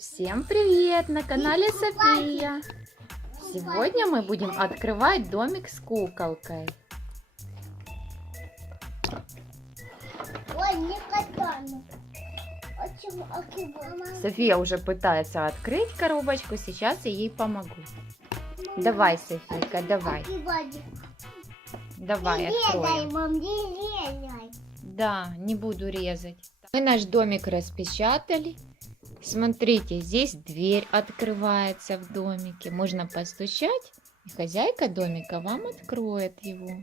Всем привет! На канале София! Сегодня мы будем открывать домик с куколкой. Ой, не катану. София уже пытается открыть коробочку, сейчас я ей помогу. Давай, Софийка, давай. Давай, откроем. Мам, не резай. Да, не буду резать. Мы наш домик распечатали. Смотрите, здесь дверь открывается в домике. Можно постучать, и хозяйка домика вам откроет его.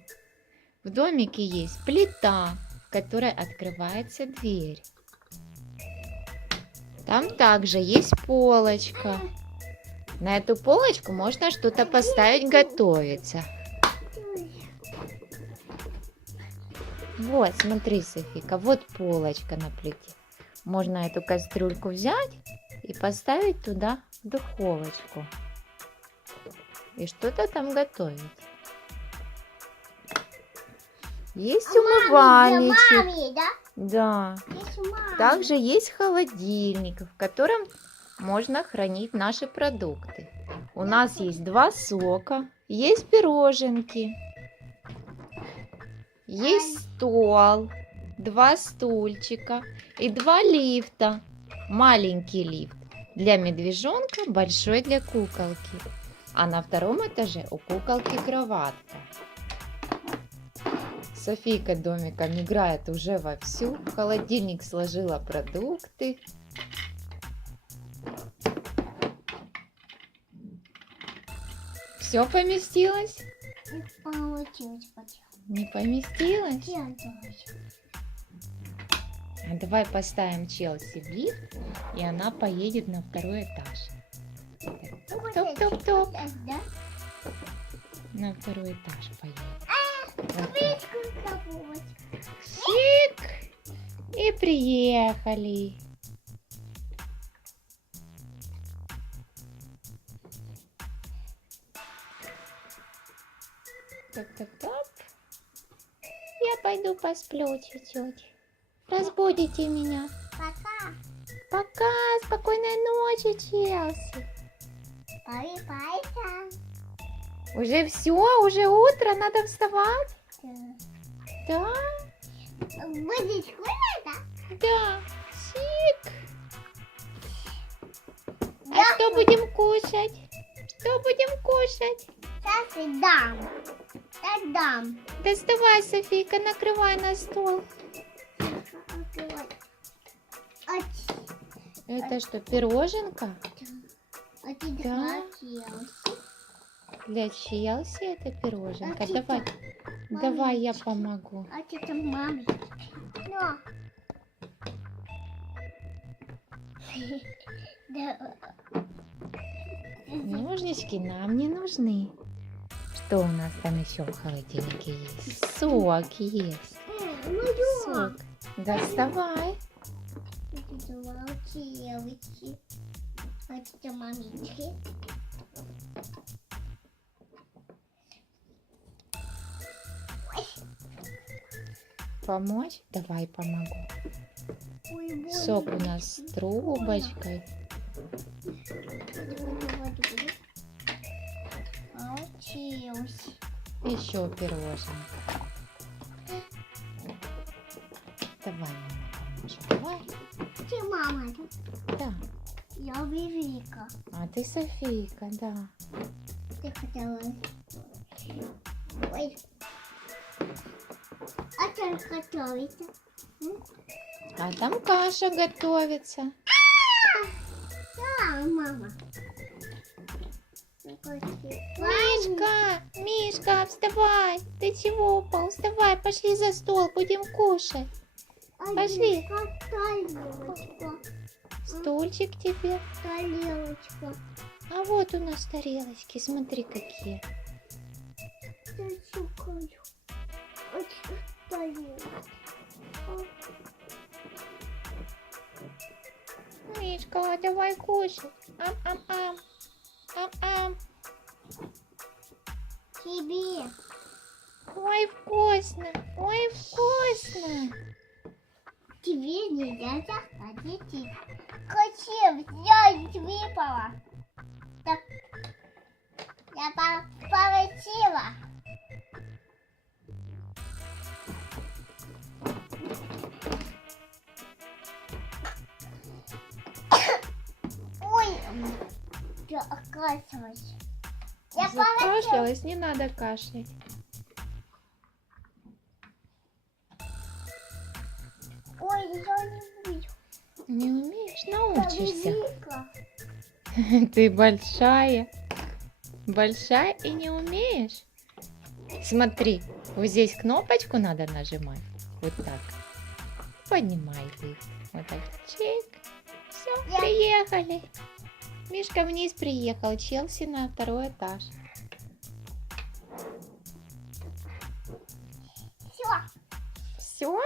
В домике есть плита, в которой открывается дверь. Там также есть полочка. На эту полочку можно что-то поставить, готовиться. Вот, смотри, Софика, вот полочка на плите. Можно эту кастрюльку взять и поставить туда в духовочку. И что-то там готовить. Есть умывальничек. Маме, да? Да. Есть маме. Также есть холодильник, в котором можно хранить наши продукты. У нас есть 2 сока, есть пироженки, есть стол, 2 стульчика и 2 лифта. Маленький лифт для медвежонка, большой для куколки. А на 2-м этаже у куколки кроватка. Софийка домиком играет уже вовсю. В холодильник сложила продукты. Все поместилось? Не получилось. Не поместилось? Я тоже. А давай поставим Челси в лифт, и она поедет на 2-й этаж. Топ-топ-топ. Да? На 2-й этаж поедет. Видишь, сколько будет? Шик! И приехали. Топ-топ-топ. Я пойду посплю чуть-чуть. Разбудите меня. Пока. Пока, спокойной ночи, Челси. Пока. Уже все, уже утро, надо вставать. Да, Будет школа, да? да. Шик. Да. А что будем кушать? Что будем кушать? Сейчас и дам. Так дам. Доставай, Софийка, накрывай на стол. Это что, пироженка? А ты Да. захотелось. Для Челси это пироженка. А Давай, типа, давай я помогу. А это маме. Но. Да. Ножнички нам не нужны. Что у нас там еще в холодильнике есть? Сок есть. Сок. Доставай. Это волчевички. А это мамички. Помочь? Давай помогу. Ой, больно. Сок у нас с трубочкой. Волчилась. Еще пироженка. Давай, мама, поможем. Давай. Ты мама, да? Да. Я Вивика. А ты Софийка, да. Ты хотела. Ой. А что готовится? А там каша готовится. Да, мама. Мишка, Мишка, вставай. Ты чего упал? Вставай, пошли за стол, будем кушать. Пошли. Тарелочка. Стульчик тебе. Тарелочка. А вот у нас тарелочки, смотри какие. Я чукаю. Тарелочка. Мишка, давай кушать. Ам-ам-ам. Ам-ам. Тебе. Ой, вкусно. Ой, вкусно. Тебе нельзя заходить. Хочу взять Я оказываюсь. Я Закашлялась, не надо кашлять. Ой, я не буду. Не умеешь? Я Научишься. велика. Ты большая. Большая и не умеешь. Смотри, вот здесь кнопочку надо нажимать. Вот так. Поднимай лифт. Вот так. Чик. Все, Я- приехали. Мишка вниз приехал. Челси на 2-й этаж. Все. Все?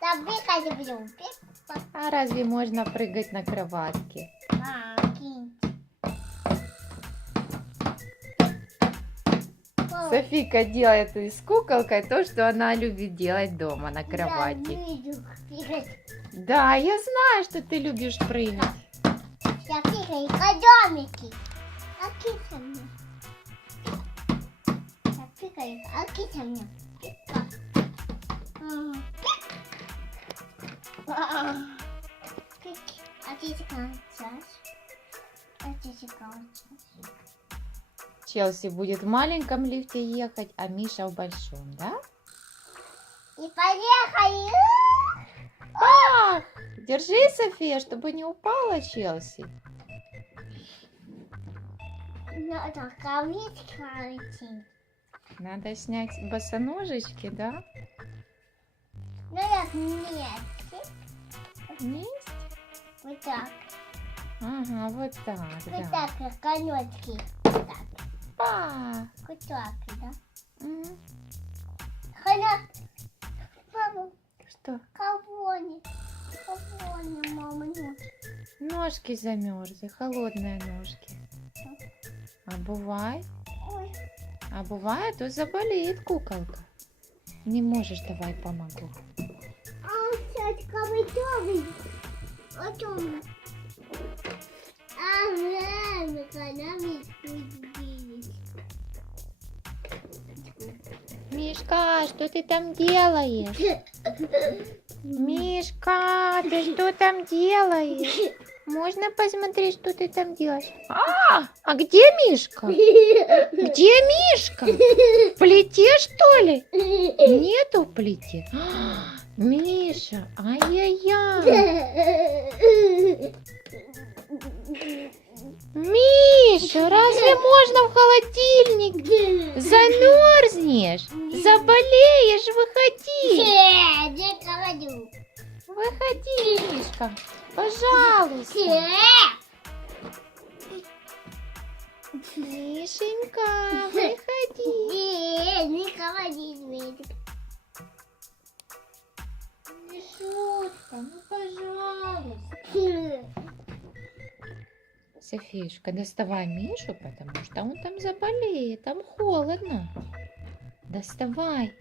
Да бегать будем. А разве можно прыгать на кроватке? Кинь. Софийка делает с куколкой то, что она любит делать дома на кровати. Я вижу, бегать. Да, я знаю, что ты любишь прыгать. Я бегаю по домике. А киса мне. Я бегаю, а киса мне. Пика. Пики. А киса кончась. А киса кончась. Челси будет в маленьком лифте ехать, а Миша в большом, да? И поехали. Ах! Держи, София, чтобы не упала Челси. Надо кавычки. Надо снять босоножечки, да? Ну як вместе. Вместе? Вот так. Ага, вот так, Вот да. так, как конёчки. Вот так. Па! Вот так, да. М, Хотя, мама, Что? кого-нибудь. Кого-нибудь, мама, ну. Ножки замерзли, холодные ножки. Обувай. Ой, Обувай, а то заболеет куколка. Не можешь, давай помогу. а сядька готовый. Готовый. А время, когда мы спустились. Мишка, что ты там делаешь? Мишка, ты что там делаешь? Можно посмотреть, что ты там делаешь? А где Мишка? Где Мишка? В плите, что ли? Нету в плите. Миша, ай-яй-яй. Миша, разве можно в холодильник? Замерзнешь, заболеешь, выходи. Не говорю. Выходи, Мишка, пожалуйста. Мишенька, выходи. Не говори, Дмитрий. Мишутка, ну пожалуйста. Софишка, доставай Мишу, потому что он там заболеет, там холодно. Доставай,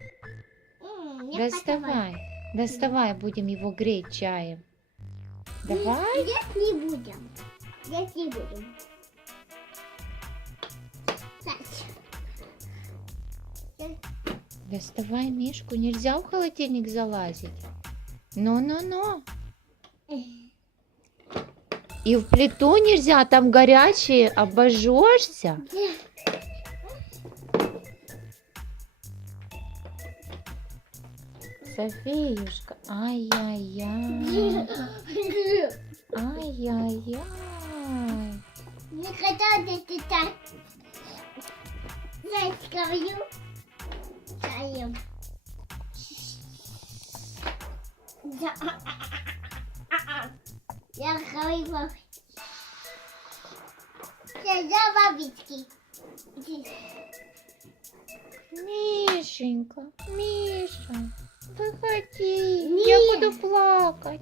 доставай, доставай, будем его греть чаем. Давай. Здесь не будем. Здесь не будем. Доставай Мишку, нельзя в холодильник залазить. Ну-ну-ну. И в плиту нельзя, там горячие, обожжешься. Софиюшка, ай-яй-яй, ай-яй-яй. Не хотела ты так. Знаете, говорю. Даем. Я говорю. Я за бабички. Мишенька, Миша, выходи, Нет. я буду плакать.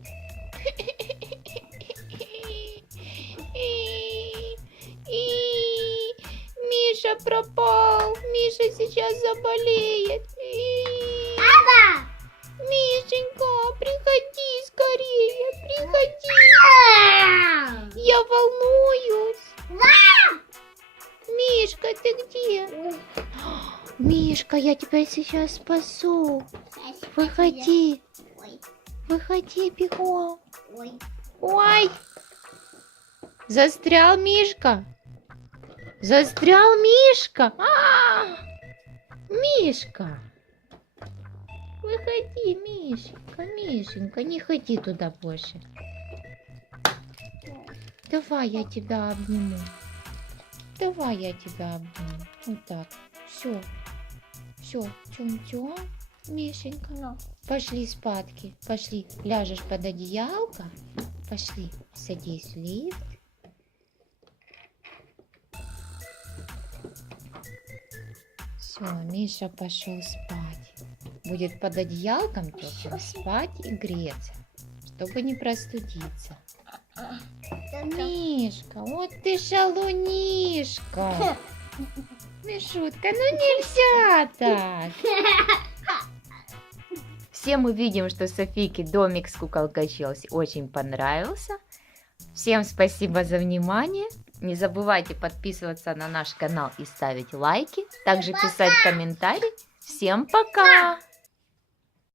Миша пропал, Миша сейчас заболеет. Папа! Мишенька, приходи скорее, приходи. Я волнуюсь. Мишка, ты где? Мишка, я тебя сейчас спасу. Выходи, Ой, выходи бегом. ой. Ой, Застрял Мишка. Застрял Мишка. Мишка. Выходи, Мишенька, Мишенька, не ходи туда больше. Давай я тебя обниму. Давай я тебя обниму. Вот так. Все. Все. Тюм-тюм. Мишенька. Пошли спадки. Пошли. Ляжешь под одеялко. Пошли. Садись в лифт. Все, Миша пошел спать. Будет под одеялком теплым спать и греться, чтобы не простудиться. Мишка, вот ты шалунишка. Мишутка, ну нельзя так. Все мы видим, что Софийке домик с куколкой Челси очень понравился. Всем спасибо за внимание. Не забывайте подписываться на наш канал и ставить лайки. Также писать комментарии. Всем пока!